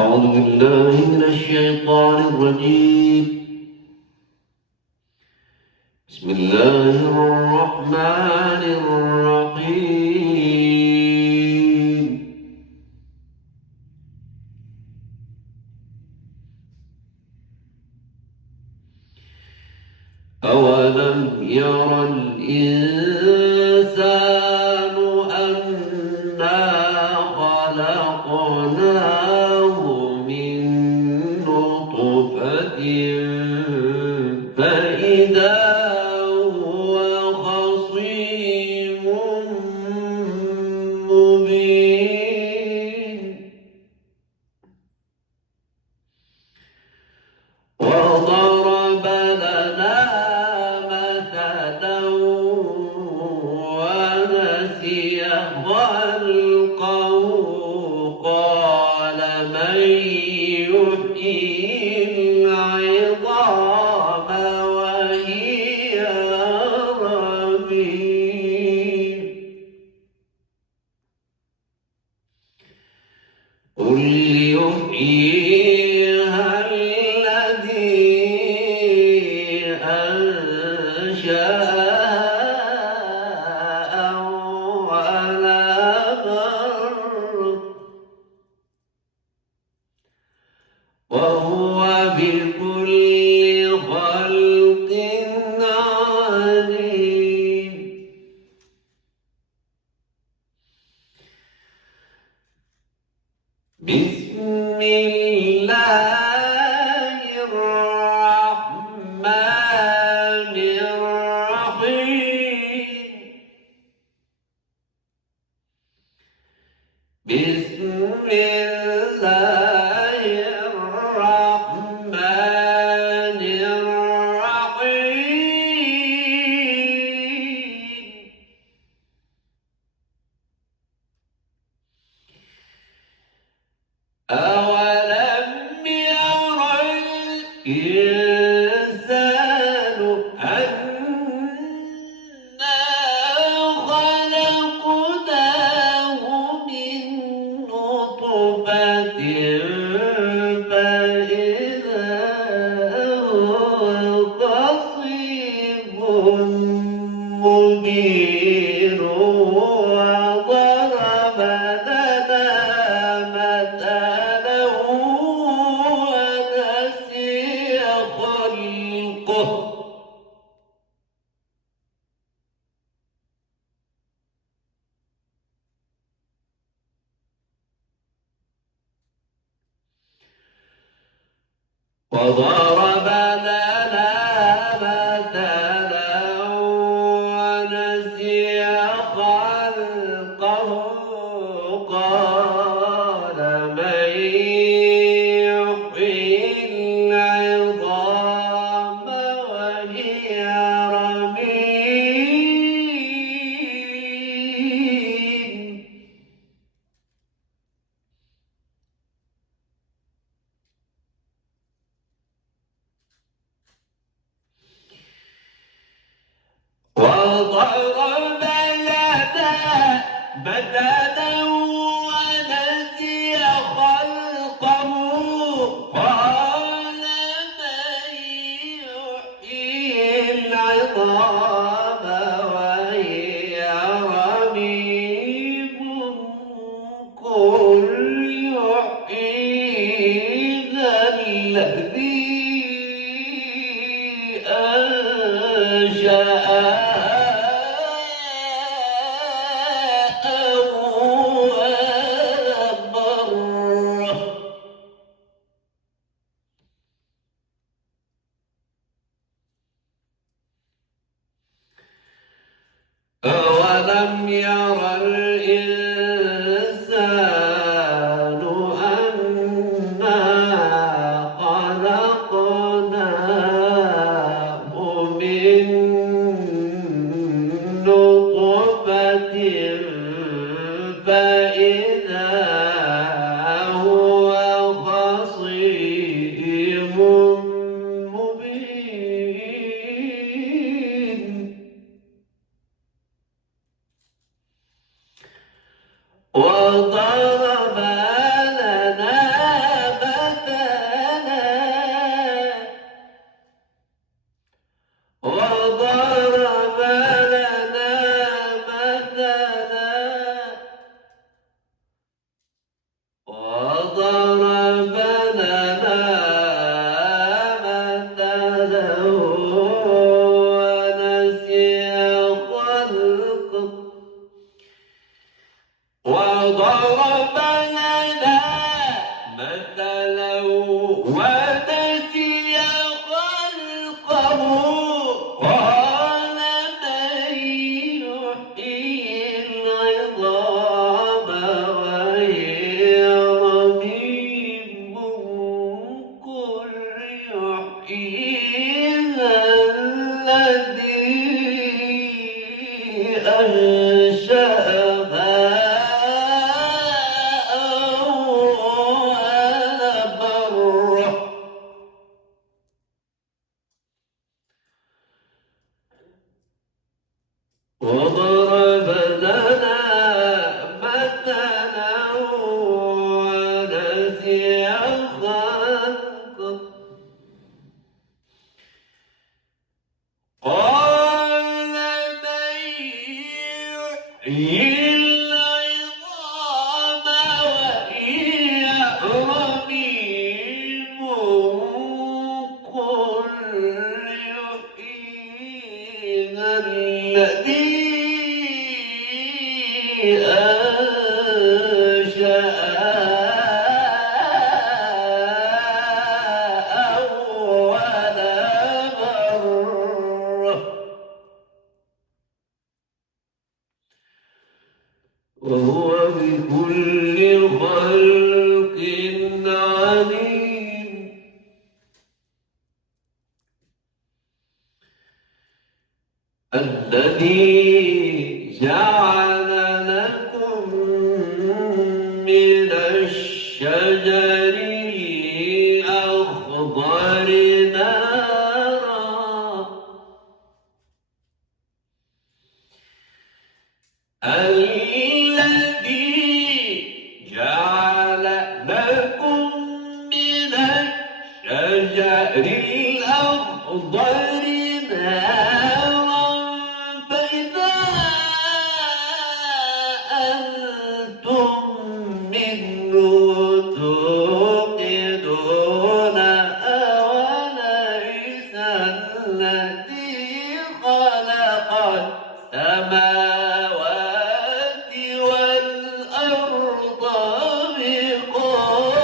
أعوذ بالله من الشيطان الرجيم. بسم الله الرحمن الرحيم. أولم ير الإنسان أنا خلقناه من نطفة فإذا هو خصيم مبين وضرب لنا مثلا ونسي خلقه قال من يحيي العظام وهي رميم قل يحييها الذي أنشأها أول مرة وهو بكل خلق عليم. بسم الله الرحمن الرحيم. بسم الله الرحمن الرحيم. أولم ير الإنسان أنا خلقناه من نطفة فإذا هو خصيم مبين وضرب لنا مثلا ونسي خلقه وضرب لنا مثلا ونسي خلقه قال من يحيي العظام وهي رميم وضرب لنا مثلا ونسي خلقه قال من يحيي العظام وهي رميم قل يحييها الذي أنشأها أول وضرب لنا مثلا ونسي خلقه وضرب لنا مثلا ونسي خلقه قال من يحيي العظام وهي رميم قل يحييها الذي أنشأها أول مرة وضرب لنا مثلا ونسي خلقه قال من يحيي العظام وهي رميم قل يحييها الذي أنشأها أول مرة وهو بكل خلق عليم الذي جعل لكم من الشجر الأخضر نارا الذي جعل لكم من الشجر الأخضر نارا فإذا أنتم منه توقدون أوليس الذي خلق السماوات والأرض بقادر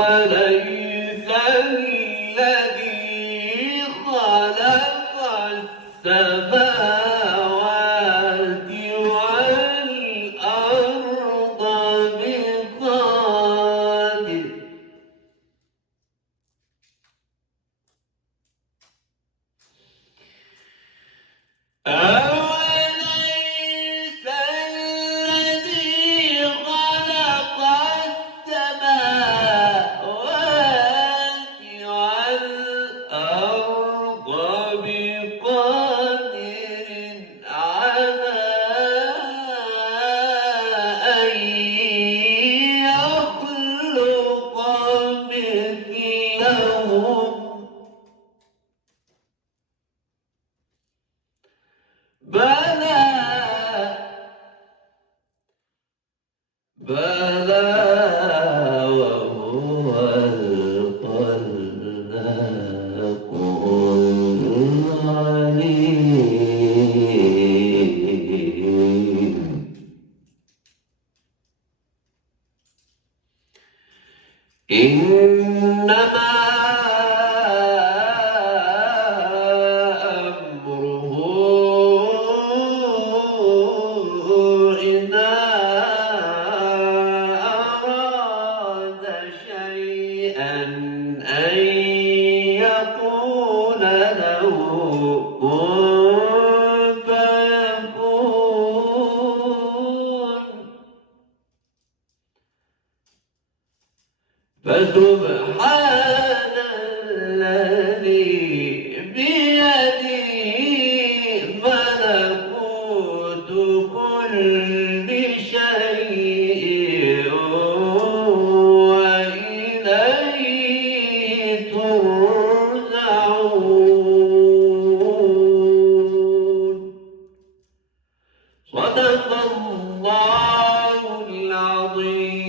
أوليس الذي خلق السماوات والأرض بقادر أوليس الذي خلق السماوات والأرض بقادر على أن يخلق مثلهم بلى بلى وهو الخلاق العليم إنما إذا أراد شيئا أن يقول له كن فيكون فسبحان الذي بيده ملكوت كل شيء وإليه ترجعون صدق الله العظيم.